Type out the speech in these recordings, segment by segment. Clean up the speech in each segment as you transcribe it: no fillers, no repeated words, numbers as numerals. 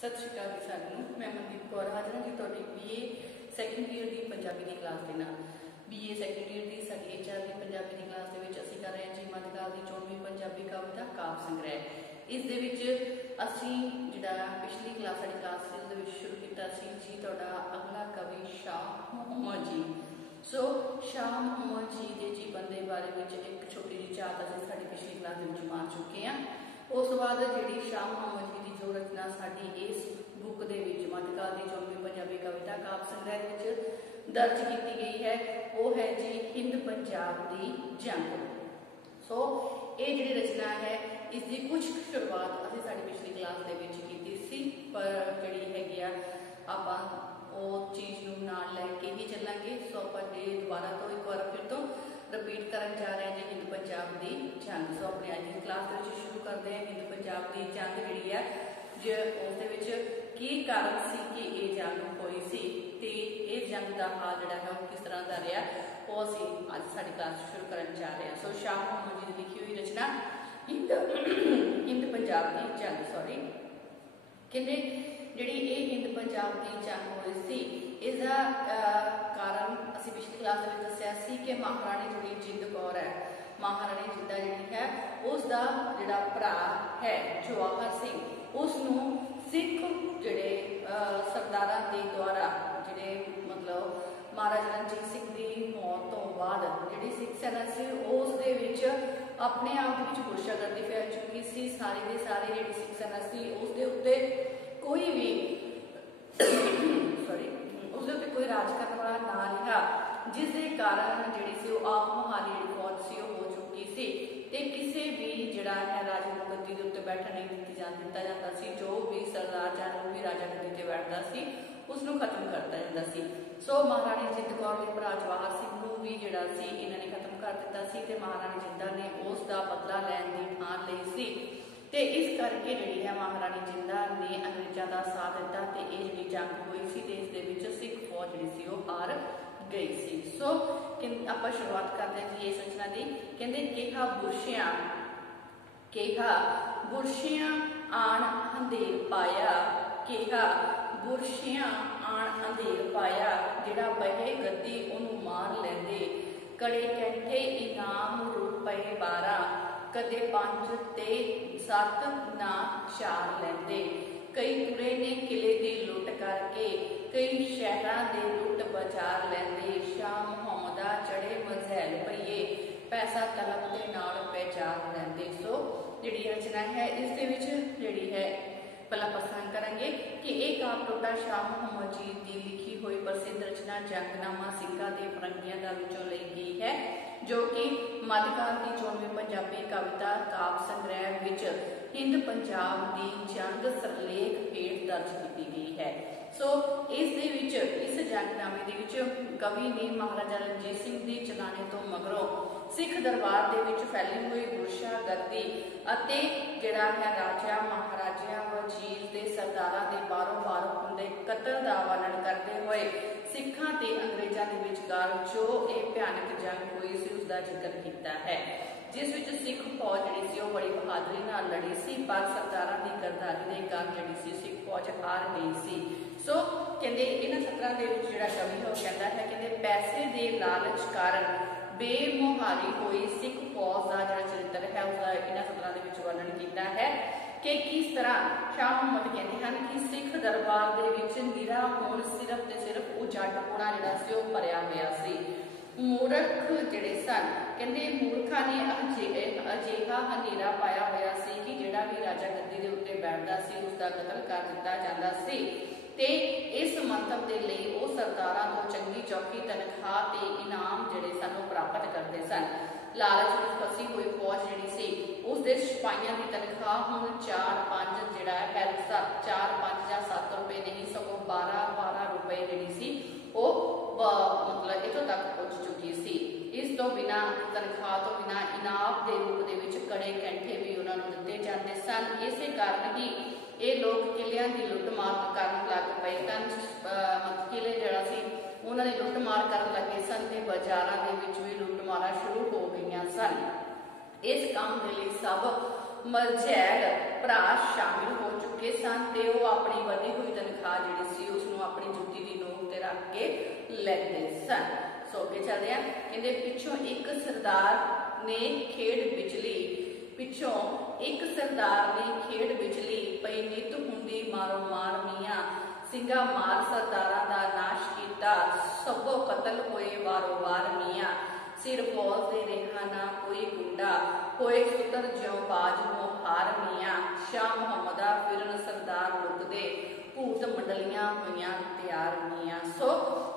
सत श्री अकाल जी सारिਆਂ ਨੂੰ। मैं मनदीप कौर हाजिर हाँ जी तुहाडी BA सैकेंड ईयर की पंजाबी की क्लास के नाल। BA सैकेंड ईयर की साडी HR की पंजाबी की क्लास के विच असीं कर रहे हैं जी मध्यकाल की 24वीं पंजाबी कविता काव्य संग्रह। इस दे विच असीं जिहड़ा पिछली क्लास साडी क्लास दे विच शुरू कीता सी जी तुहाडा अगला कवि शाह मुहम्मद जी। सो शाह मुहम्मद जी के जीवन के बारे में एक छोटी जी झात असीं साडी पिछली क्लास दे विच मार चुके हैं। उस बाद जिहड़ी शाह मुहम्मद जी की जो रचना साडी इस बुक दे विच मध्यकाल की 24वीं पंजाबी कविता काव्य संग्रह विच दर्ज की गई है वो है जी हिंद पंजाब की जंग। सो ये जिहड़ी रचना है इसकी कुछ शुरुआत असीं साडी पिछली क्लास दे विच कीती सी, पर जिहड़ी हैगी आ आपां वो चीज़ नूं नाल लैके ही चलांगे। सो आपां दोबारा तो एक बार फिर तो रिपीट करन जा रहे हैं जी हिंद पंजाब की जंग। सो अपने अज की क्लास में शुरू करते हैं। हिंद पंजाब की जंग जिहड़ी है जो उस दे विच की कारण सी कि ये जंग हुई सी ते इस जंग का हाल जिहड़ा है वो किस तरह का रहा वो असीं अज साडी क्लास शुरू करन जा रहे हैं। सो शाह मुहम्मद जी की लिखी हुई रचना हिंद पंजाब की जंग सॉरी कहते जिहड़ी ये हिंद पंजाब की जंग हुई सी इसका कारण असीं पिछली क्लास में दस्सिया सी कि महाराणी जिहड़ी जिंद कौर है, महाराणी जिंदा जिहड़ी है उसका जिहड़ा भरा है जवाहर सिंह उसनूं सिख जिहड़े सरदारां दे द्वारा जिहड़े मतलब महाराजा रणजीत सिंह की मौत तो बाद जिहड़ी सिख सेना सी उस दे विच अपने आप विच गुरशागर्दी फैल चुकी सी। सारी दे सारी जिहड़ी सिख सेना सी उस दे उत्ते कोई भी सॉरी उसके उत्ते कोई राज करने वाला ना रहा, जिसके कारण जिहड़ी सी आप मुहाली जिहड़ी फौज सी हो चुकी सी ते किसी भी जिहड़ा है राजा नूं गद्दी दे उत्ते बैठण नहीं दिता जाता सी। जो भी सरदार जां जो भी राजा गद्दी ते बैठदा सी उसनूं खत्म करता जाता सी। सो महाराणी जिंद कौर दे भरा जवाहर सिंह नूं भी जिहड़ा सी इन्हां ने खत्म कर दिता सी ते महाराणी जिंदा ने उस दा बदला लैण दी ठान लई सी ते इस करके जिहड़ी है महाराणी जिंदा ने अंग्रेज़ां दा साथ दिता ते इह जिहड़ी जंग होई सी ते इस दे विच सिख फौज जिहड़ी सी ओह हार गई सी। सो आपां शुरुआत करते हैं जी इस रचना की। कहंदे केहा बुरशियां आण अंधेर पाया, केहा बुरशियां आण अंधेर पाया, जिहड़ा बहे गद्दी ओनू मार लैंदे, कड़े कैंठे इनाम रुपए 12, कदे 5 ते 7 ना 4 लैंदे, कई तुरे ने किले दी लुट करके, कई शहरां दे लुट बाजार लैंदे, शाह मुहम्मदा चढ़े मजैल पईए, पैसा तलब दे नाल पहचान लैंदे। सो जिहड़ी रचना है इस दे विच जिहड़ी है पहला पसंद करेंगे कि एक आप टोटा शाह मुहम्मद जी की लिखी हुई प्रसिद्ध रचना जंगनामा सिक्का दे फरंगियां दा विचों लई गई है, जो कि मध्यकाल की 24वीं पंजाबी कविता काव्य संग्रह विच हिंद पंजाब की जंग सरलेख हेठ दर्ज की गई है। सो इस जंगनामे दे विच कवि ने महाराजा रणजीत सिंह के चलाने तो मगरों सिख दरबार दे विच फैली हुई गुरशागर्दी अते जिहड़ा है राजा महाराजा वजीर ते सरदारां दे बारों हुंदे कतल दा वर्णन करते हुए सिखां ते अंग्रेज़ां दे विचकार जो ये भयानक जंग हुई सी उसका जिक्र किया है, जिस विच सिख फौज जिहड़ी सी ओह बड़ी बहादुरी नाल लड़ी सी, पर सरदारां दी गद्दारी दे कारण जिहड़ी सी सिख फौज हार गई सी। सो कहंदे इन्हां सत्तरां दे विच जिहड़ा कवि है ओह कहंदा है कहंदे पैसे दे लालच कारण बेमुहारी हुई सिख फौज का जिहड़ा चरित्र है उसका इन्हां सत्तरां दे विच वर्णन किया है कि किस तरह शाह मुहम्मद कहते हैं कि सिख दरबार दे विच निरा होण सिर्फ ते सिर्फ वो जटपुणा जिहड़ा सी ओह भरिया होया सी। मूर्ख जिहड़े सन कहंदे मूर्खां ने अजिहा हनेरा पाया होया सी कि जिहड़ा भी राजा गद्दी दे उत्ते बैठदा सी उसका कतल कर दिता जांदा सी ते इस मंतव के लिए वो सरदारां तो चंगी चौकी तनख्वाह ते इनाम जिहड़े सन ओह प्राप्त करते सन। लालच में फसी हुई फौज जिहड़ी सी उस दे सिपाहियां की तनख्वाह हुण 4-5 जिहड़ा है 4-5 या 7 रुपए नहीं सगों 12-12 रुपए जिहड़ी सी ओह मतलब इतों तक पहुंच चुकी सी। इस तो बिना तनख्वाह तो बिना इनाम के रूप दे विच कड़े कैंठे भी उन्होंने दिते जाते सन। इस कारण ही ये लोग किलियां की लुट मार करन लग पे तन किले जिहड़ा सी उन्होंने लुट मार करन लगे सन ते बाजारां दे विच भी लुट मारा शुरू हो गईयां सन। इस काम के लिए सब ਮਰਜ਼ੈਲ ਭਰਾ ਸ਼ਾਮਿਲ ਹੋ ਚੁੱਕੇ ਸਨ ਤੇ ਉਹ ਆਪਣੀ ਵਧੀ ਹੋਈ ਤਨਖਾਹ ਜਿਹੜੀ ਸੀ ਉਸ ਨੂੰ ਆਪਣੀ ਜੁੱਤੀ ਦੀ ਨੋਕ ਤੇ ਰੱਖ ਕੇ ਲੈਂਦੇ ਸਨ। ਸੋ ਅੱਗੇ ਚੱਲਦੇ ਆ। ਕਹਿੰਦੇ ਪਿੱਛੋਂ ਇੱਕ ਸਰਦਾਰ ਨੇ ਖੇਡ ਵਿਚਲੀ ਪਈ ਨਿਤ ਹੁੰਦੀ ਮਾਰੋ ਮਾਰ ਮੀਆਂ ਸਿੰਘਾਂ ਮਾਰ ਸਰਦਾਰਾਂ ਦਾ ਨਾਸ਼ ਕੀਤਾ ਸਭੋ ਕਤਲ ਹੋਏ ਵਾਰੋ ਵਾਰ ਮੀਆਂ ਸਿਰ ਫੌਜ ਦੇ ਰਿਹਾ ਨਾ ਕੋਈ ਗੁੰਡਾ ਹੋਏ ਸੁਤਰ ਜਿਉ ਬਾਜ ਨੂੰ ਹਾਰ ਮੀਆਂ ਸ਼ਾਹ ਮੁਹੰਮਦਾ ਫਿਰਨ ਸਰਦਾਰ ਲੁਕਦੇ ਭੂਤ ਮੰਡਲੀਆਂ ਹੋਈਆਂ ਤਿਆਰ ਮੀਆਂ। ਸੋ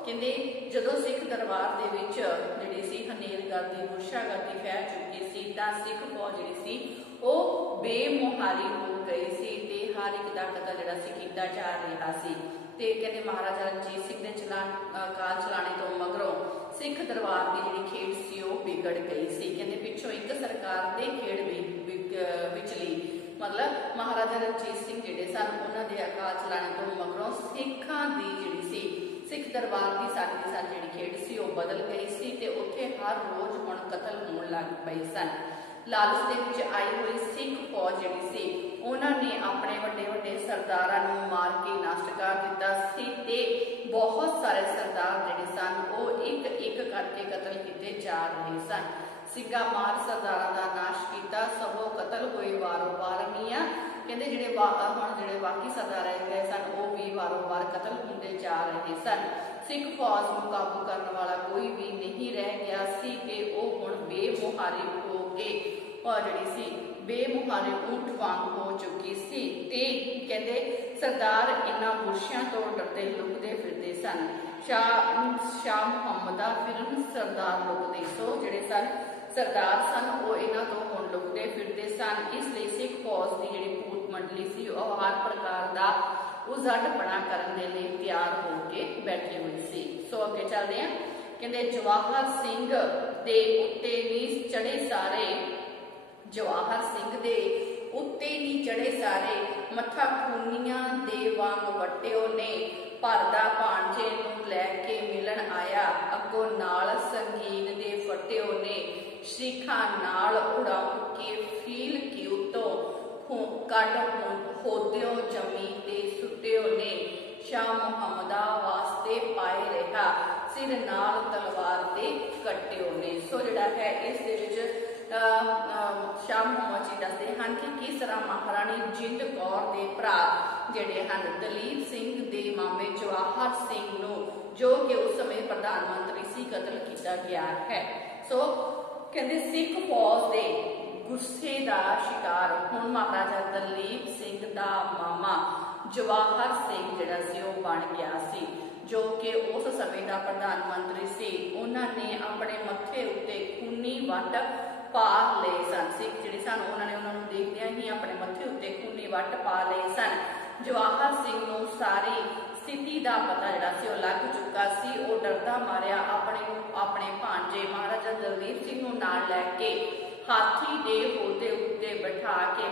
ਕਹਿੰਦੇ ਜਦੋਂ ਸਿੱਖ ਦਰਬਾਰ ਦੇ ਵਿੱਚ ਜਿਹੜੀ ਸੀ ਹਨੇਰਗਰਦੀ ਗੁਰਸ਼ਾਗਰਦੀ ਫੈਲ ਚੁੱਕੀ ਸੀ ਤਾਂ ਸਿੱਖ ਫੌਜ ਜਿਹੜੀ ਸੀ ਉਹ ਬੇਮੁਹਾਰੀ ਹੋ ਗਈ ਸੀ ਤੇ ਹਰ ਇੱਕ ਦਾ ਕਤਲ ਜਿਹੜਾ ਸੀ ਕੀਤਾ ਜਾ ਰਿਹਾ ਸੀ। ਤੇ ਕਹਿੰਦੇ ਮਹਾਰਾਜਾ ਰਣਜੀਤ ਸਿੰਘ ਦੇ ਕਾਲ ਚਲਾਣੇ ਤੋਂ ਮਗਰੋਂ ਸਿੱਖ ਦਰਬਾਰ ਦੀ ਜਿਹੜੀ ਖੇਡ ਸੀ ਉਹ ਵਿਗੜ ਗਈ ਸੀ। ਕਹਿੰਦੇ ਪਿੱਛੋਂ ਇੱਕ ਸਰਕਾਰ ਦੇ ਖੇਡ ਵਿਚਲੀ ਮਤਲਬ ਮਹਾਰਾਜਾ ਰਣਜੀਤ ਸਿੰਘ ਜਿਹੜੇ ਸਨ ਉਹਨਾਂ ਦੇ ਅਕਾਲ ਚਲਾਣੇ ਤੋਂ ਮਗਰੋਂ ਸਿੱਖਾਂ ਦੀ ਜਿਹੜੀ ਸੀ ਸਿੱਖ ਦਰਬਾਰ ਦੀ ਸਾਡੀ ਜਿਹੜੀ ਖੇਡ ਸੀ ਉਹ ਬਦਲ ਗਈ ਸੀ ਤੇ ਉੱਥੇ ਹਰ ਰੋਜ਼ ਹੁਣ ਕਤਲ ਹੋਣ ਲੱਗ ਪਏ ਸਨ। ਲਾਲਚ ਦੇ ਵਿੱਚ ਆਈ ਹੋਈ ਸਿੱਖ ਫੌਜ ਜਿਹੜੀ ਸੀ ਉਹਨਾਂ ਨੇ ਆਪਣੇ ਵੱਡੇ ਸਰਦਾਰਾਂ ਨੂੰ ਮਾਰ ਕੇ ਨਸ਼ਟ ਕਰ ਦਿੱਤਾ ਸੀ ਤੇ ਬਹੁਤ ਸਾਰੇ ਸਰਦਾਰ ਜਿਹੜੇ ਸਨ ਉਹ ਇੱਕ ਕਰਕੇ ਕਤਲ ਕੀਤੇ ਜਾ ਰਹੇ ਸਨ। ਸਿੰਘਾਂ ਮਾਰ ਸਰਦਾਰਾਂ ਦਾ ਨਾਸ਼ ਕੀਤਾ ਸਭੋ ਕਤਲ ਹੋਏ ਵਾਰੋ ਵਾਰ ਮੀਆਂ। ਕਹਿੰਦੇ ਜਿਹੜੇ ਬਾਕੀ ਸਰਦਾਰ ਰਹੇ ਸਨ ਉਹ ਵੀ ਵਾਰੋ ਵਾਰ ਕਤਲ ਹੁੰਦੇ ਜਾ ਰਹੇ ਸਨ। ਸਿੱਖ ਫੌਜ ਨੂੰ ਕਾਬੂ ਕਰਨ ਵਾਲਾ ਕੋਈ ਵੀ ਨਹੀਂ ਰਹਿ ਗਿਆ ਸੀ ਤੇ ਉਹ ਹੁਣ ਬੇਮੁਹਾਰੀ ਹੋ ਕੇ ਜਿਹੜੀ ਸੀ ਬੇਮੁਹਾਰੀ ਊਂਠ ਵਾਂਗ ਹੋ ਚੁੱਕੀ ਸੀ ਤੇ ਕਹਿੰਦੇ ਸਰਦਾਰ ਇਹਨਾਂ ਬੁਰਸ਼ਿਆਂ ਤੋਂ ਡਰਦੇ ਲੁਕਦੇ ਫਿਰਦੇ ਸਨ। ਸ਼ਾਹ ਮੁਹੰਮਦਾ ਫਿਰਨ ਸਰਦਾਰ ਲੁਕਦੇ। ਸੋ ਜਿਹੜੇ ਸਨ ਸਰਦਾਰ ਸਨ ਉਹ ਇਹਨਾਂ ਤੋਂ ਹੁਣ ਲੁਕਦੇ ਫਿਰਦੇ ਸਨ। ਇਸ ਲਈ ਸਿੱਖ ਫੌਜ ਦੀ ਜਿਹੜੀ ਭੂਤ ਮੰਡਲੀ ਸੀ ਉਹ ਹਰ ਪ੍ਰਕਾਰ ਦਾ ਉਜ਼ੜਪਣਾ ਕਰਨ ਦੇ ਲਈ ਤਿਆਰ ਹੋ ਕੇ ਬੈਠੀ ਹੋਈ ਸੀ। ਸੋ ਅੱਗੇ ਚੱਲਦੇ ਆ। ਕਹਿੰਦੇ ਜਵਾਹਰ ਸਿੰਘ ਦੇ ਉੱਤੇ ਵੀ ਚੜੇ ਸਾਰੇ ਮੱਥਾ ਖੂਨੀਆਂ ਦੇ ਵਾਂਗ ਵੱਟਿਓ ਨੇ ਭਰਦਾ ਭਾਂਜੇ ਨੂੰ ਲੈ ਕੇ ਮਿਲਣ ਆਇਆ ਅੱਗੋਂ ਨਾਲ ਸੰਗੀਨ ਦੇ ਫਟਿਓ ਨੇ ਸ਼ੀਖਾਂ ਨਾਲ ਉਡਾਉ ਕੇ ਫੀਲ ਕਿਉ ਤੋਂ ਕੱਢ ਹੋਦਿਓ ਜ਼ਮੀਨ ਤੇ ਸੁੱਟਿਓ ਨੇ ਸ਼ਾਹ ਮੁਹੰਮਦਾ ਵਾਸਤੇ ਪਾਏ ਰਿਹਾ ਸਿਰ ਨਾਲ ਤਲਵਾਰ ਤੇ ਕੱਟਿਓ ਨੇ। ਸੋ ਜਿਹੜਾ ਹੈ ਇਸ ਦੇ ਵਿੱਚ ਸ਼ਾਹ ਮੁਹੰਮਦ ਜੀ ਦੱਸਦੇ ਹਨ ਕਿ ਕਿਸ ਤਰ੍ਹਾਂ ਮਹਾਰਾਣੀ ਜਿੰਦ ਕੌਰ ਦੇ ਭਰਾ ਜਿਹੜੇ ਹਨ ਦਲੀਪ ਸਿੰਘ ਦੇ ਮਾਮੇ ਜਵਾਹਰ ਸਿੰਘ ਨੂੰ ਜੋ ਕਿ ਉਸ ਸਮੇਂ ਪ੍ਰਧਾਨ ਮੰਤਰੀ ਸੀ ਕਤਲ ਕੀਤਾ ਗਿਆ ਹੈ। ਸੋ ਕਹਿੰਦੇ ਸਿੱਖ ਫੌਜ ਦੇ ਗੁੱਸੇ ਦਾ ਸ਼ਿਕਾਰ ਹੁਣ ਮਹਾਰਾਜਾ ਦਲੀਪ ਸਿੰਘ ਦਾ ਮਾਮਾ ਜਵਾਹਰ ਸਿੰਘ ਜਿਹੜਾ ਸੀ ਉਹ ਬਣ ਗਿਆ ਸੀ ਜੋ ਕਿ ਉਸ ਸਮੇਂ ਦਾ ਪ੍ਰਧਾਨ ਮੰਤਰੀ ਸੀ। ਉਹਨਾਂ ਨੇ ਆਪਣੇ ਮੱਥੇ ਉੱਤੇ ਖੂਨੀ ਵੱਟ ਪਾ ਲਏ ਸਨ। ਸਿੱਖ ਜਿਹੜੇ ਸਨ ਉਹਨਾਂ ਨੂੰ ਦੇਖਦਿਆਂ ਹੀ ਆਪਣੇ ਮੱਥੇ ਉੱਤੇ ਖੂਨੀ ਵੱਟ ਪਾ ਲਏ ਸਨ। ਜਵਾਹਰ ਸਿੰਘ ਨੂੰ ਸਾਰੀ ਸਥਿਤੀ ਦਾ ਪਤਾ ਜਿਹੜਾ ਸੀ ਉਹ ਲੱਗ ਚੁੱਕਾ ਸੀ। ਉਹ ਡਰਦਾ ਮਾਰਿਆ ਆਪਣੇ ਭਾਂਜੇ ਮਹਾਰਾਜਾ ਦਲੀਪ ਸਿੰਘ ਨੂੰ ਨਾਲ ਲੈ ਕੇ ਹਾਥੀ ਦੇ ਹੋਦੇ ਉੱਤੇ ਬਿਠਾ ਕੇ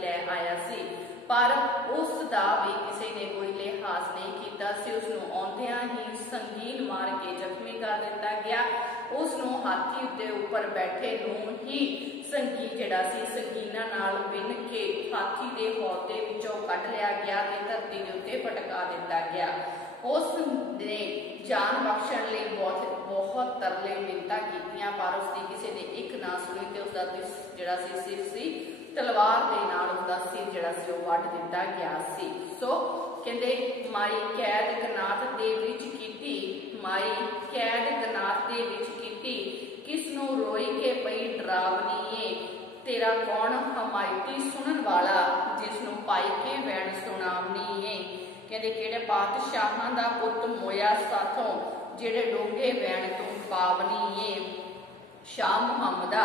ਲੈ ਆਇਆ ਸੀ ਪਰ ਉਸ ਦਾ ਵੀ ਕਿਸੇ ਨੇ ਕੋਈ ਲਿਹਾਜ਼ ਨਹੀਂ ਕੀਤਾ ਸੀ। ਉਸ ਨੂੰ ਆਉਂਦਿਆਂ ਹੀ ਸੰਗੀਨ ਮਾਰ ਕੇ ਜ਼ਖਮੀ ਕਰ ਦਿੱਤਾ ਗਿਆ। ਉਸ ਨੂੰ ਹਾਥੀ ਉੱਤੇ ਉੱਪਰ ਬੈਠੇ ਨੂੰ ਹੀ ਸੰਗੀਨਾਂ ਨਾਲ ਬਿੰਨ ਕੇ ਹਾਥੀ ਦੇ ਹੌਦੇ ਵਿੱਚੋਂ ਕੱਢ ਲਿਆ ਗਿਆ ਤੇ ਧਰਤੀ ਦੇ ਉੱਤੇ ਪਟਕਾ ਦਿੱਤਾ ਗਿਆ। ਉਸ ਨੇ ਜਾਨ ਬਖਸ਼ਣ ਲਈ ਬਹੁਤ ਤਰਲੇ ਮਿੰਨਤਾਂ ਕੀਤੀਆਂ ਪਰ ਉਸਦੀ ਕਿਸੇ ਨੇ ਇੱਕ ਨਾ ਸੁਣੀ ਤੇ ਉਸਦਾ ਜਿਹੜਾ ਸੀ ਸਿਰ ਸੀ ਤਲਵਾਰ ਦੇ ਨਾਲ ਉਸਦਾ ਸਿਰ ਜਿਹੜਾ ਸੀ ਉਹ ਵੱਢ ਦਿੱਤਾ ਗਿਆ ਸੀ। ਸੋ ਕਹਿੰਦੇ ਮਾਈ ਕੈਦ ਗਨਾਤ ਦੇ ਵਿੱਚ ਕੀਤੀ ਕਿਸ ਨੂੰ ਰੋਈ ਕੇ ਪਈ ਡਰਾਵਨੀਏ ਤੇਰਾ ਕੌਣ ਹਮਾਇਤੀ ਸੁਣਨ ਵਾਲਾ ਜਿਸ ਨੂੰ ਪਾਈ ਕੇ ਵੈਣ ਸੁਣਾਵਨੀਏ। ਕਹਿੰਦੇ ਕਿਹੜੇ ਪਾਤਸ਼ਾਹਾਂ ਦਾ ਪੁੱਤ ਮੋਇਆ ਸਾਥੋਂ ਜਿਹੜੇ ਡੋਂਗੇ ਵੈਣ ਤੂੰ ਪਾਵਨੀਏ। ਸ਼ਾਹ ਮੁਹੰਮਦਾ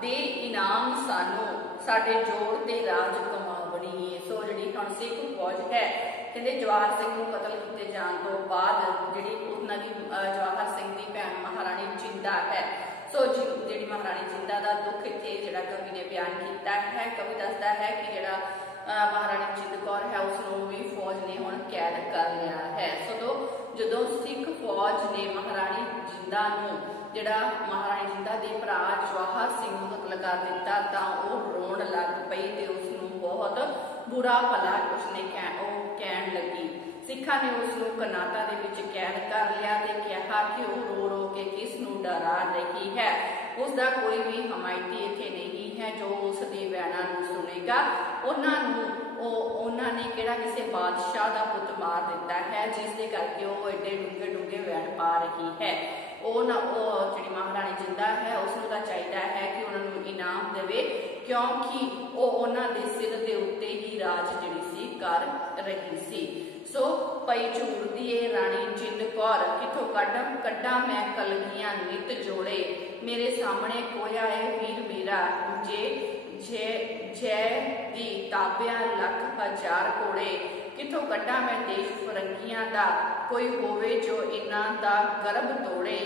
ਦੇ ਇਨਾਮ ਸਾਨੂੰ ਸਾਡੇ ਜੋੜ ਤੇ ਰਾਜ ਕਮਾਵਣੀਏ। ਸੋ ਜਿਹੜੀ ਹੁਣ ਸਿੱਖ ਫੌਜ ਹੈ ਕਹਿੰਦੇ ਜਵਾਹਰ ਸਿੰਘ ਨੂੰ ਕਤਲ ਕੀਤੇ ਜਾਣ ਤੋਂ ਬਾਅਦ ਜਿਹੜੀ ਉਹਨਾਂ ਦੀ ਜਵਾਹਰ ਸਿੰਘ ਦੀ ਭੈਣ ਮਹਾਰਾਣੀ ਜਿੰਦਾ ਹੈ। ਸੋ ਜਿਹੜੀ ਮਹਾਰਾਣੀ ਜਿੰਦਾ ਦਾ ਦੁੱਖ ਇੱਥੇ ਜਿਹੜਾ ਕਵੀ ਨੇ ਬਿਆਨ ਕੀਤਾ ਹੈ। ਕਵੀ ਦੱਸਦਾ ਹੈ ਕਿ ਜਿਹੜਾ ਮਹਾਰਾਣੀ ਜਿੰਦ ਕੌਰ ਹੈ ਉਸ ਨੂੰ ਵੀ ਫੌਜ ਨੇ ਹੁਣ ਕੈਦ ਕਰ ਲਿਆ ਹੈ। ਜਦੋਂ ਸਿੱਖ ਫੌਜ ਨੇ ਮਹਾਰਾਣੀ ਜਿੰਦਾ ਨੂੰ ਜਿਹੜਾ ਮਹਾਰਾਣੀ ਜਿੰਦਾ ਦੇ ਭਰਾ ਜਵਾਹਰ ਸਿੰਘ ਨੂੰ ਕਤਲ ਕਰ ਦਿੱਤਾ ਤਾਂ ਉਹ ਰੋਣ ਲੱਗ बहुत बुरा भला उसने कहण लगी। सिखां ने उसनूं कनाता दे विच कैद कर लिया ते कहा कि वह रो रो के किस नूं डरा रही है। उसका कोई भी हमायती इत्थे नहीं है जो उसदी वैणां नूं सुनेगा। उन्हां ने किहड़ा किसी बादशाह दा पुत मार दिता है जिस दे करके वो एडे डूंगे डूंगे वैण पा रही है। जिहड़ी महाराणी जिंदा है उसनूं तां चाहीदा है कि उन्हां नूं इनाम देवे क्योंकि वो उन्हां दे सिर दे उत्ते ही राज जिहड़ी सी कर रही सी। सो पई झूरदी ए राणी जिंद कौर किथों कड्डां मैं कलगियां नित जोड़े। मेरे सामने कोया है वीर मेरा जय दी ताबिया लख हजार घोड़े। किथों कड्डां मैं देश फरंगियां दा कोई होवे जो इन्हां दा गर्भ तोड़े।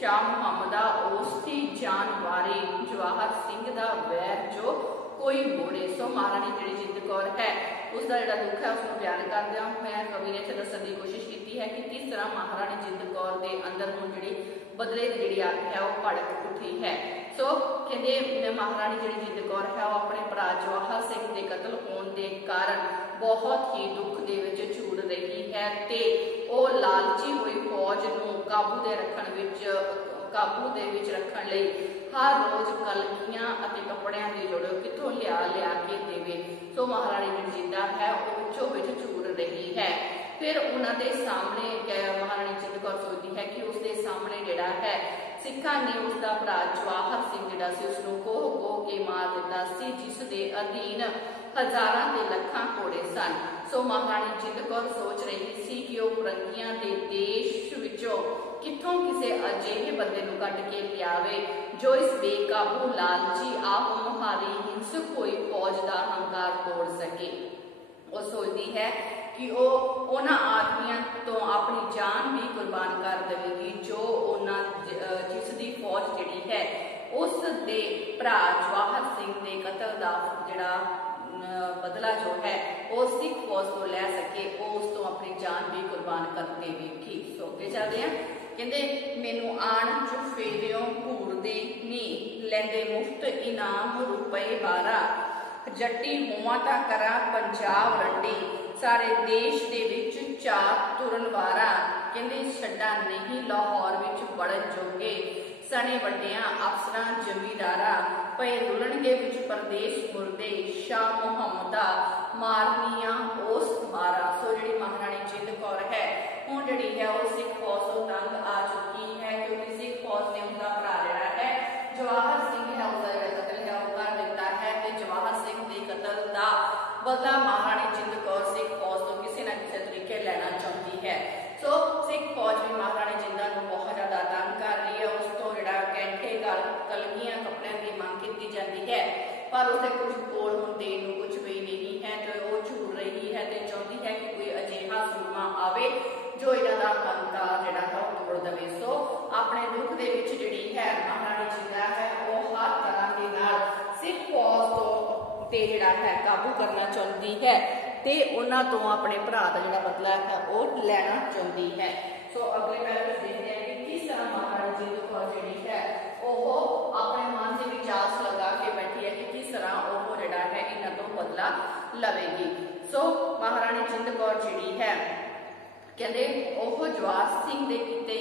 शाह मुहम्मदा उसकी जान वारी जवाहर सिंह दा वैर जो कोई मोड़े। सो महाराणी जिहड़ी जिंद कौर है उसका जिहड़ा दुख है उसको बयान करदे मैं कवि ने इत्थे दस्सण दी कोशिश की है कि किस तरह महाराणी जिंद कौर के अंदर हुण जिहड़ी बदले की जिहड़ी अग है वह भड़क उठी है। सो कहते महाराणी जिहड़ी जिंद कौर है वह अपने भरा जवाहर सिंह के कतल होने के कारण बहुत ही दुख दे विच झूड़ रही है ते वह लालची हुई फौज नूं काबू दे विच रखण लई हर रोज कलगियां अते कपड़ियां दी जोड़ किथों लिया के देवे। सो महाराणी जिहड़ी जिंदा है वह विचों विच झूड़ रही है। फिर उन्होंने सामने महाराणी जिंद कौर सोचती है कि उसके सामने जिहड़ा है सिखां ने उसका भरा जवाहर सिंह जिहड़ा सी उसनूं कोह के मार दिता सी जिस दे अधीन हजारां ते लखां घोड़े सन। सो महाराणी जिंद कौर सोच रही सी कि वह फरंगियां दे देश विचों किथों किसी अजिहे बंदे नूं कढ के लियावे जो इस बेकाबू लालची आपमुहारी हिंसक हुई फौज का हंकार तोड़ सके। वो सोचती है कि वह उन्हां आदमियों तो अपनी जान भी कुर्बान कर देगी जो जिसकी फौज जिहड़ी है उस दे भरा जवाहर सिंह के कतल का जिहड़ा बदला जो है वो सिख फौज को लै सके वो उस तो अपनी जान भी कुर्बान करते वेखी। सो अगे चलते हैं कहते मैनू आण चुफेरियों घूरदे नी लैंदे मुफ्त इनाम रुपए 12 जट्टी होवां तां करा पंजाब रंडी सारे देश दे विच चार तुरन वारा। कहते छड्डा नहीं लाहौर विच बड़न जोगे सने वड्डियां अफसरां जमींदारा पे रुलणगे विच परदेश मुरदे शाह मुहम्मदा मारनिया ओस मारा। सो जिहड़ी महाराणी जिंद कौर है हुण जिहड़ी है वो सिख फौज तो तंग आ चुकी है क्योंकि सिख फौज ने उनका भरा जिहड़ा है जवाहर सिंह है उसका जिहड़ा कतल है वो कर दिता है ते जवाहर सिंह के कतल का बदला महाराणी जिंद कौर सिख फौज तो किसी न किसी तरीके लेना चाहती है। सो सिख फौज भी महाराणी जिंदा को बहुत ज्यादा तंग कर रही है। उस तो जिहड़ा कैंठे कलगियां कपड़ियां की मांग की जाती है पर उसके कुछ कोल हुण देण नूं कुछ भी नहीं है तो वो झूर रही है तो चाहती है कि कोई अजिहा सूरमा आवे जो इन्हां दा पंता जिहड़ा है वो तोड़ देवे। सो अपने दुख दे विच जिहड़ी है महाराणी जिंदा है वो हर तरह के नाल सिख फौज तो ते जिहड़ा है काबू करना चाहती है ते उन्हां तो अपने भरा दा जिहड़ा बदला है वो लेना चाहती है। सो अगले पैराग्राफ देखते हैं कि किस तरह महाराणी जिंद कौर जिहड़ी है वो अपने मन के विच आस लगा के बैठी है कि किस तरह वो जिहड़ा है इन्हां तो बदला लवेगी। सो महाराणी जिंद कौर जिहड़ी है कहते वो जवाहर सिंह दे कीते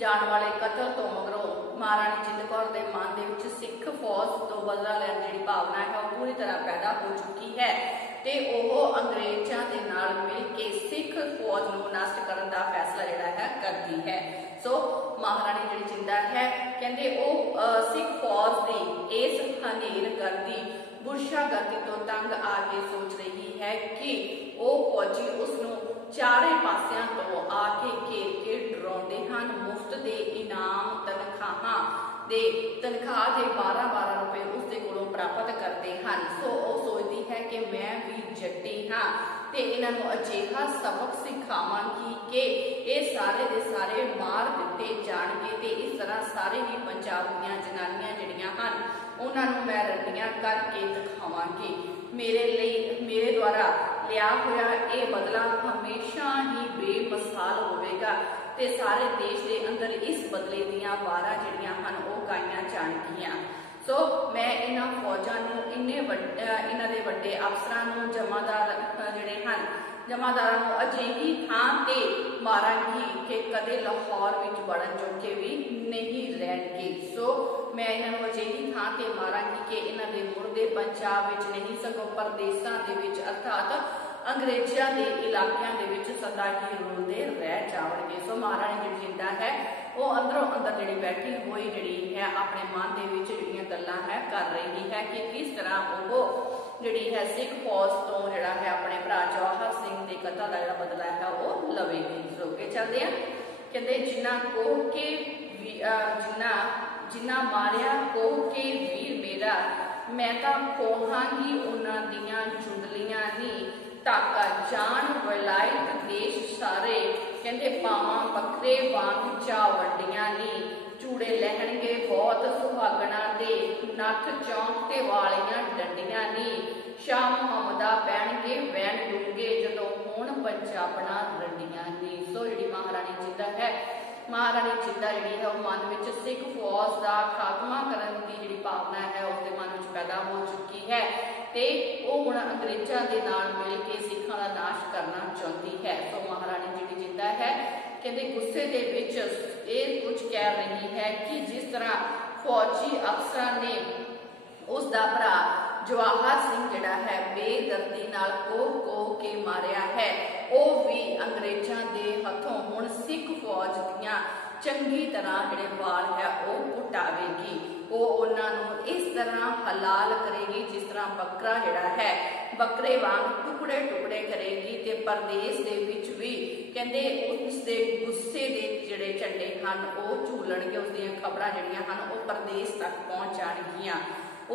जाण वाले कतल तो मगरों महाराणी जिंद कौर के मन के विच सिख फौज तो बदला लैण जिहड़ी भावना है वो पूरी तरह पैदा हो चुकी है ते ओह अंग्रेजां दे नाल मिल के सिख फौज नूं नष्ट करन दा फैसला जिहड़ा है करती है। सो महाराणी जिहड़ी जिंदा है कहंदे ओह सिख फौज दी इस हनेर करदी बुरशागर्दी तो तंग आके सोच रही है कि वह फौजी उसनूं चारे पासियां तो आके घेर के डराउंदे हन मुफ्त दे इनाम तनख्वाह के 12-12 रुपए उसके कोलों प्राप्त करते हैं। सो वह सोचती है कि मैं भी जट्टी हाँ ते इन्हां नूं अजिहा सबक सिखावांगी कि ये सारे दे सारे मार दिते जाणगे ते इस तरह सारे ही पंजाब दीआं जनानियां जिहड़ियां हन उन्हां नूं मैं रंडियां करके दिखावांगी। मेरे द्वारा लिया होया ये बदला हमेशा ही बेमिसाल होवेगा ते सारे देश के अंदर इस बदले दीआं वारां जिहड़ियां हन वो गाईआं जाणगियां। सो मैं इन्हां फौजां नूं इन्ने इन्हां दे वड्डे अफसरां नूं जमादार जिहड़े हन जमादारां नूं अजिही थां ते मारांगी कि कदे लाहौर विच वड़न जोगे भी नहीं रहणगे। सो मैं इन्हां नूं अजिही थां ते मारांगी कि इन्हां दे मुर्दे पंजाब विच नहीं सगों परदेसां दे विच अर्थात अंग्रेजां दे इलाकिਆਂ ਦੇ ਵਿੱਚ सदा ही रुलदे रह जावणगे। सो महाराणी जिहड़ी जिंदा है वो अंदरों अंदर जिहड़ी बैठी हुई जिहड़ी है अपने मन दे विच जिहड़ियां गल्लां है कर रही है कि किस तरह वो जिहड़ी है सिख फौज तो जिहड़ा है अपने भरा जवाहर सिंह दे कतल दा जिहड़ा बदला है वो लवेगी। सो के चलदे आ कहंदे जिन्ना कोह के जिन्ना मारिया कोह के वीर मेरा मैं तां खोहांगी उन्हां दियां चुंडलियां नी ताका जान वलायत देश सारे कहंदे पावां बकरे वांग चा वड्डियां नी चूड़े लहणगे बहुत सुहागणा दे नठ चौंक ते वालियां डंडियां नी शाह मुहम्मदा पैणगे वैन डूंगे जदों होण पंजाबणा रंडियां नी। सो जिहड़ी महाराणी जिंदा है महाराणी जिंदा जिहड़ी है वो मन विच सिख फौज का खात्मा करन दी जिहड़ी भावना है उसके मन विच पैदा हो चुकी है ते वो हुण अंग्रेजां दे नाल मिल के सिखां दा नाश करना चाहती है। तो महाराणी जिहड़ी जिंदा है कहते गुस्से दे विच ये कुछ कह रही है कि जिस तरह फौजी अफसरां ने उसका भरा जवाहर सिंह जिहड़ा है बेदर्दी नाल कोह के मारिया है वो भी अंग्रेजां दे हथों हुण सिख फौज दियां चंगी तरह जिहड़े वाल है वो पुटावेगी। वो उन्हां नूं इस तरह हलाल करेगी जिस तरह बकरा जिहड़ा है बकरे वांग टुकड़े टुकड़े करेगी ते परदेस दे विच भी कहंदे उसदे गुस्से दे जिहड़े झंडे हन वो झूलणगे उसदियां खबरां जिहड़ियां हन वो परदेस तक पहुंच जाणगियां।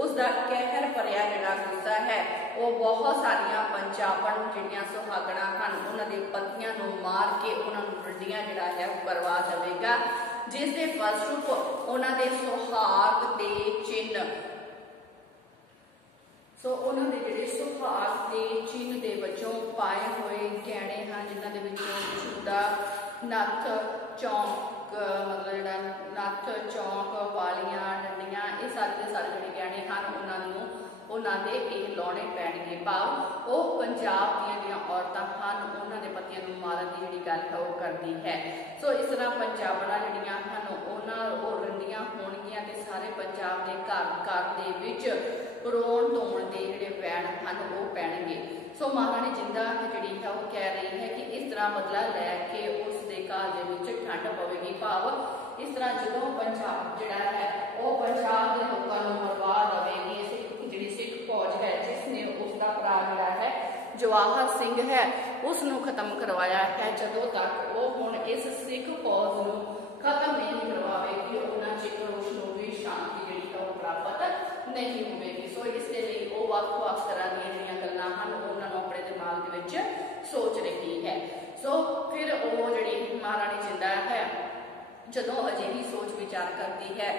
उसका कहर भरिया जिहड़ा गुस्सा है वो बहुत सारिया पंजाबण जिहड़ियां सुहागणा हन उन्हां दे पतियां नूं मार के उन्हां नूं रंडियां जिहड़ा है करवा देवेगा जिस दे फलस्वरूप उन्हां दे सुहाग दे चिन्ह उन्हां दे जिहड़े सुहाग दे चिन्ह दे वजों पाए हुए गहणे हैं जिन्हां दे विचों चूड़ा नथ चौंक मतलब जिहड़ा नथ चौंक वालियां डंडियां ये सारे के सारे जिहड़े गहणे हैं उन्हां दे इह लाउणे पैणगे। भाव वो पंजाब दीयां औरतां हन उन्हां दे पतियां नूं मारन दी जिहड़ी गल है वो करदी है। सो इस तरह पंजाबणा जिहड़ियां हन उन्हां रंडियां होणगियां ते सारे पंजाब दे घर दे विच रोण धोण दे जिहड़े वैण हन वो पैणगे। सो महाराणी जिंदा जिहड़ी है वो कह रही है कि इस तरह बदला लैके उसके घर दे विच ठंड पवेगी। भाव इस तरह जदों पंजाब जिहड़ा है वो पंजाब दे लोकां नूं मरवा देवेगी जिहड़ी सिख फौज है जिसने उसका भरा जिहड़ा है जवाहर सिंह है उसनूं खत्म करवाया है जदों तक वो हुण इस सिख फौज नूं खत्म नहीं करवावेगी उन्हां चिर उसनूं भी शांति जिहड़ी है वो प्राप्त नहीं होवेगी। सो इसके लिए वो ਵੱਖ-ਵੱਖ तरह ਦੀਆਂ ਜਿਹੜੀਆਂ ਗੱਲਾਂ ਹਨ ਉਹਨਾਂ ਨੂੰ ਆਪਣੇ ਦਿਮਾਗ ਦੇ ਵਿੱਚ सोच रही है। सो फिर वो जिहड़ी महाराणी जिंदा है जदों अजिही सोच विचार करती है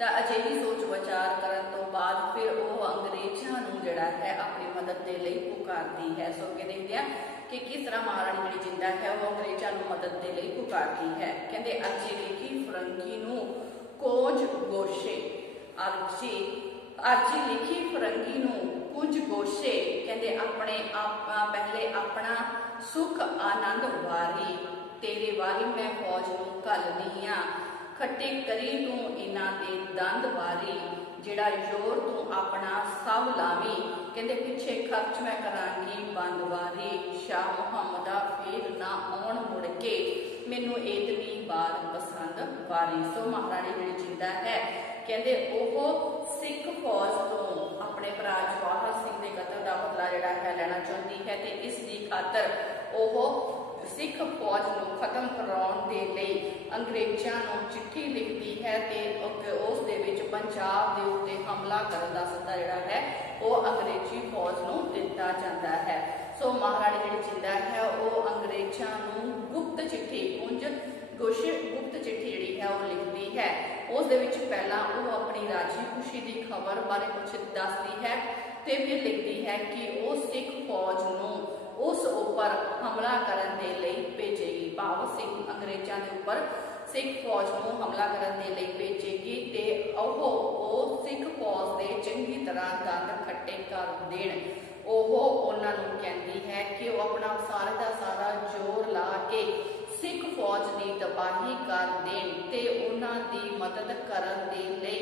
तो अजिही सोच विचार करन तो बाद फिर वो अंग्रेजां नूं जिहड़ा है अपनी मदद के लिए पुकारती है। सो के देखते हैं कि किस तरह महाराणी जिहड़ी जिंदा है वो अंग्रेजां नूं मदद के लिए पुकारती है। कहते अर्जी लिखी फरंगी नूं कोज गोशे अर्जी लिखी फरंगी नूं कुछ गोशे कहते अपने पहले अपना सुख आनंद वारी तेरे वाली मैं फौज नूं घल्लनी आ खट्टे करी तू इन्हां दे दंद वारी जिहड़ा जोर तू अपना सब लावी कहते पिछे खर्च मैं करांगी बंद वारी शाह मुहम्मदा फिर ना आउण मुड़ के मैनू इतनी बार पसंद वारी। सो महाराणी जिहड़ी जिंदा है कहते वो सिख फौज तो अपने भरा जवाहर सिंह के कतल का बदला जिहड़ा है लेना चाहती है ते इस दी खातर वो सिख फौज नूं खत्म कराउण दे लई अंग्रेजां नूं चिट्ठी लिखती है ते उस दे विच पंजाब दे उत्ते हमला करन दा सੱਦਾ जिहड़ा है वो अंग्रेजी फौज नूं दिता जाता है। सो महाराणी जिहड़ी जिंदा है वो अंग्रेजां नूं गुप्त चिट्ठी गुप्त चिट्ठी जिहड़ी है वो लिखती है। उस दे विच पहला वो अपनी राजी खुशी की खबर बारे कुछ दसदी है ते फिर लिखती है कि वो सिख फौज नूं उस उपर हमला करन दे लई भेजेगी। भाव सिख अंग्रेजां दे उपर सिख फौज नूं हमला करन दे लई भेजेगी ते वो सिख फौज दे चंगी तरह दंद खट्टे कर देण। ਉਹ ਉਹਨਾਂ ਨੂੰ ਕਹਿੰਦੀ ਹੈ ਕਿ ਉਹ ਆਪਣਾ ਸਾਰੇ ਦਾ ਸਾਰਾ ਜ਼ੋਰ ਲਾ ਕੇ ਸਿੱਖ ਫੌਜ ਦੀ ਤਬਾਹੀ ਕਰ ਦੇਣ ਤੇ ਉਹਨਾਂ ਦੀ ਮਦਦ ਕਰਨ ਦੇ ਲਈ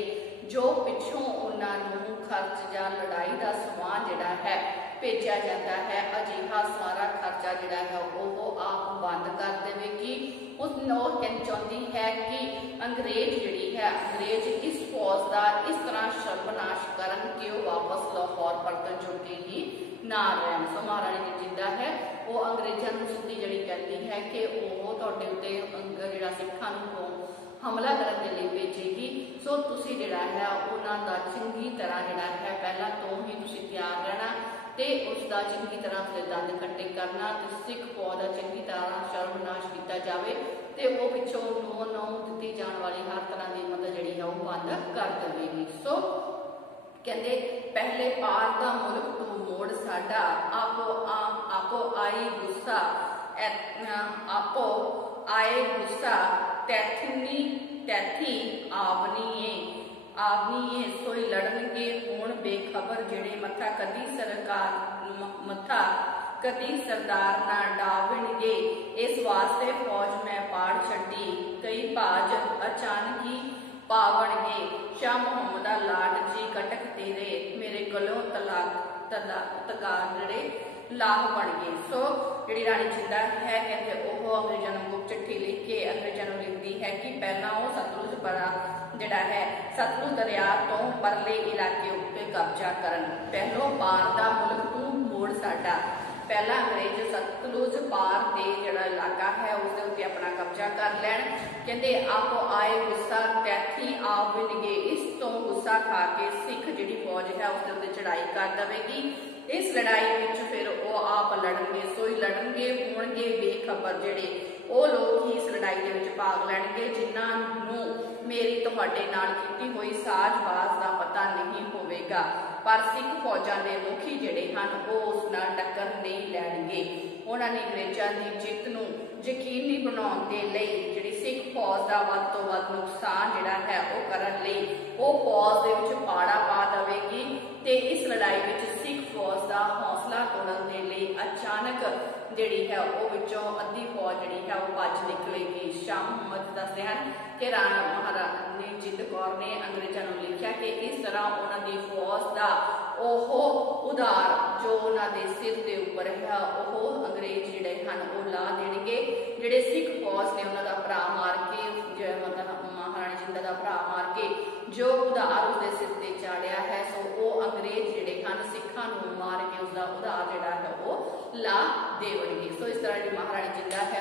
ਜੋ ਪਿੱਛੋਂ ਉਹਨਾਂ ਨੂੰ ਖਰਚ ਜਾਂ ਲੜਾਈ ਦਾ ਸਮਾਨ ਜਿਹੜਾ ਹੈ ਭੇਜਿਆ ਜਾਂਦਾ ਹੈ, ਅਜਿਹਾ ਸਾਰਾ ਖਰਚਾ ਜਿਹੜਾ ਹੈ ਉਹ ਆਪ ਬੰਦ ਕਰ ਦੇਵੇਗੀ। ਉਸ ਨੂੰ ਚਾਹੁੰਦੀ ਹੈ ਕਿ ਅੰਗਰੇਜ਼ ਜਿਹੜੀ ਹੈ ਅੰਗਰੇਜ਼ ਇਸ ਫੌਜ ਦਾ ਇਸ ਤਰ੍ਹਾਂ ਸਰਬਨਾਸ਼ ਕਰਨ ਕਿ ਉਹ ਵਾਪਸ ਲਾਹੌਰ ਪਰਤਣ ਜੋਗੇ ਹੀ ਨਾ ਰਹਿਣ। ਸੋ ਮਹਾਰਾਣੀ ਜਿੰਦਾ ਹੈ ਉਹ ਅੰਗਰੇਜ਼ਾਂ ਨੂੰ ਸਿੱਧੀ ਜਿਹੜੀ ਕਹਿੰਦੀ ਹੈ ਕਿ ਉਹ ਤੁਹਾਡੇ ਉੱਤੇ ਜਿਹੜਾ ਸਿੱਖਾਂ ਨੂੰ ਹਮਲਾ ਕਰਨ ਦੇ ਲਈ ਭੇਜੇਗੀ। ਸੋ ਤੁਸੀਂ ਜਿਹੜਾ ਹੈ ਉਹਨਾਂ ਦਾ ਚੰਗੀ ਤਰ੍ਹਾਂ ਜਿਹੜਾ ਹੈ ਪਹਿਲਾਂ ਤੋਂ ਹੀ ਤੁਸੀਂ ਤਿਆਰ ਰਹਿਣਾ ਤੇ ਉਸ ਦਾ ਚੰਗੀ ਤਰ੍ਹਾਂ ਫਿਰ ਦੰਦ ਕੱਟੇ ਕਰਨਾ ਤੇ ਸਿੱਖ ਫੌਜ ਦਾ ਚੰਗੀ ਤਰ੍ਹਾਂ ਸਰਬਨਾਸ਼ ਕੀਤਾ ਜਾਵੇ ਤੇ ਉਹ ਪਿੱਛੋਂ ਨੂੰ ਦਿੱਤੀ ਜਾਣ ਵਾਲੀ ਹਰ ਤਰ੍ਹਾਂ ਦੀ ਮਦਦ ਜਿਹੜੀ ਹੈ ਉਹ ਬੰਦ ਕਰ ਦੇਵੇਗੀ। ਸੋ ਕਹਿੰਦੇ ਪਹਿਲੇ ਪਾਰ ਦਾ ਮੁਲਕ ਤੂੰ ਮੋੜ ਸਾਡਾ, ਆਪੋ ਆਈ ਗੁੱਸਾ ਆਪੋ ਆਏ ਗੁੱਸਾ ਤੈਥੀ ਆਵਨੀਏ ਸੋਈ ਲੜਨਗੇ ਹੁਣ ਬੇਖਬਰ ਜਿਹੜੇ ਮੱਥਾ ਕਦੀ ਸਰਦਾਰ ਨਾ ਡਾਵਣਗੇ। ਇਸ ਵਾਸਤੇ ਫੌਜ ਮੈਂ ਪਾੜ ਛੱਡੀ ਕਈ ਭਾਜ ਅਚਾਨਕ ਹੀ ਪਾਵਣਗੇ। ਸ਼ਾਹ ਮੁਹੰਮਦਾ ਲਾਟ ਜੀ ਕਟਕ ਤੇਰੇ ਮੇਰੇ ਗਲੋਂ ਤਗਾਰੇ ਲਾਹ ਬਣ ਗਏ। ਸੋ ਜਿਹੜੀ ਰਾਣੀ ਜਿੰਦਾ ਹੈ ਕਹਿੰਦੇ ਉਹ ਅੰਗਰੇਜ਼ਾਂ ਨੂੰ ਗੁਪਤ ਚਿੱਠੀ ਲਿਖ ਕੇ ਅੰਗਰੇਜ਼ਾਂ ਨੂੰ ਲਿਖਦੀ ਹੈ ਕਿ ਪਹਿਲਾਂ ਉਹ ਸਤਲੁਜ ਜਿਹੜਾ ਹੈ ਸਤਲੁਜ ਦਰਿਆ ਤੋਂ ਪਰਲੇ ਇਲਾਕੇ ਉੱਤੇ ਕਬਜ਼ਾ ਕਰਨ। ਪਹਿਲੋਂ ਪਾਰ ਦਾ ਮੁਲਕ ਤੂੰ ਮੋੜ ਸਾਡਾ, ਪਹਿਲਾਂ ਅੰਗਰੇਜ਼ ਸਤਲੁਜ ਪਾਰ ਦੇ ਜਿਹੜਾ ਇਲਾਕਾ ਹੈ ਉਸ ਦੇ ਉੱਤੇ ਆਪਣਾ ਕਬਜ਼ਾ ਕਰ ਲੈਣ। ਕਹਿੰਦੇ ਆਪੋ ਆਏ ਗੁੱਸਾ ਤੈਥੀ ਆਵਣਗੇ, ਇਸ ਤੋਂ ਗੁੱਸਾ ਖਾ ਕੇ ਸਿੱਖ ਜਿਹੜੀ ਫੌਜ ਹੈ ਉਸ ਦੇ ਉੱਤੇ ਚੜਾਈ ਕਰ ਦੇਵੇਗੀ। ਇਸ ਲੜਾਈ ਵਿੱਚ ਫਿਰ ਉਹ ਆਪ ਲੜਨਗੇ, ਸੋਈ ਲੜਨਗੇ ਹੋਣਗੇ ਬੇਖਬਰ ਜਿਹੜੇ ਉਹ ਲੋਕ ਹੀ ਇਸ ਲੜਾਈ ਦੇ ਵਿੱਚ ਭਾਗ ਲੈਣਗੇ ਜਿਨ੍ਹਾਂ ਨੂੰ ਮੇਰੀ ਤੁਹਾਡੇ ਨਾਲ ਕੀਤੀ ਹੋਈ ਸਾਜ਼ਬਾਜ਼ ਦਾ ਪਤਾ ਨਹੀਂ ਹੋਵੇਗਾ। ਪਰ ਸਿੱਖ ਫੌਜਾਂ ਦੇ ਮੁਖੀ ਜਿਹੜੇ ਹਨ ਉਹ ਉਸ ਨਾਲ ਟੱਕਰ ਨਹੀਂ ਲੈਣਗੇ। ਉਹਨਾਂ ਨੇ ਅੰਗਰੇਜ਼ਾਂ ਦੀ ਜਿੱਤ ਨੂੰ ਯਕੀਨੀ ਬਣਾਉਣ ਦੇ ਲਈ ਜਿਹੜੀ ਸਿੱਖ ਫੌਜ ਦਾ ਵੱਧ ਤੋਂ ਵੱਧ ਨੁਕਸਾਨ ਜਿਹੜਾ ਹੈ ਉਹ ਕਰਨ ਲਈ ਉਹ ਫੌਜ ਦੇ ਵਿੱਚ ਪਾੜਾ ਪਾ ਦੇਵੇਗੀ ਤੇ ਇਸ ਲੜਾਈ ਵਿੱਚ ਸਿੱਖ ਫੌਜ ਦਾ ਹੌਸਲਾ ਤੋੜਨ ਦੇ ਲਈ ਅਚਾਨਕ ਜਿਹੜੀ ਹੈ ਉਹ ਵਿੱਚੋਂ ਅੱਧੀ ਫੌਜ ਜਿਹੜੀ ਹੈ ਉਹ ਭੱਜ ਨਿਕਲੇਗੀ। ਸ਼ਾਹ ਮੁਹੰਮਦ ਦੱਸਦੇ ਹਨ ਕਿ ਰਾਣਾ ਮਹਾਰਾਣੀ ਜਿੰਦ ਕੌਰ ਨੇ ਅੰਗਰੇਜ਼ਾਂ ਨੂੰ ਲਿਖਿਆ ਕਿ ਇਸ ਤਰ੍ਹਾਂ ਉਹਨਾਂ ਦੀ ਫੌਜ ਦਾ ਉਹ ਉਧਾਰ ਜੋ ਉਹਨਾਂ ਦੇ ਸਿਰ ਦੇ ਉੱਪਰ ਹੈ ਉਹ ਅੰਗਰੇਜ਼ ਜਿਹੜੇ ਹਨ ਉਹ ਲਾ ਦੇਣਗੇ। ਜਿਹੜੇ ਸਿੱਖ ਫੌਜ ਨੇ ਉਹਨਾਂ ਦਾ ਭਰਾ ਮਾਰ ਕੇ ਮਹਾਰਾਣੀ ਜਿੰਦਾ ਦਾ ਭਰਾ ਮਾਰ ਕੇ ਜੋ ਉਧਾਰ ਉਸਦੇ ਸਿਰ ਤੇ ਚਾੜਿਆ ਹੈ ਸੋ ਉਹ ਅੰਗਰੇਜ਼ ਜਿਹੜੇ ਹਨ ਸਿੱਖਾਂ ਨੂੰ ਮਾਰ ਕੇ ਉਸਦਾ ਉਧਾਰ ਜਿਹੜਾ ਹੈ ਉਹ ਲਾ ਦੇਣਗੇ। ਸੋ ਇਸ ਤਰ੍ਹਾਂ ਜਿਹੜੀ ਮਹਾਰਾਣੀ ਜਿੰਦਾ ਹੈ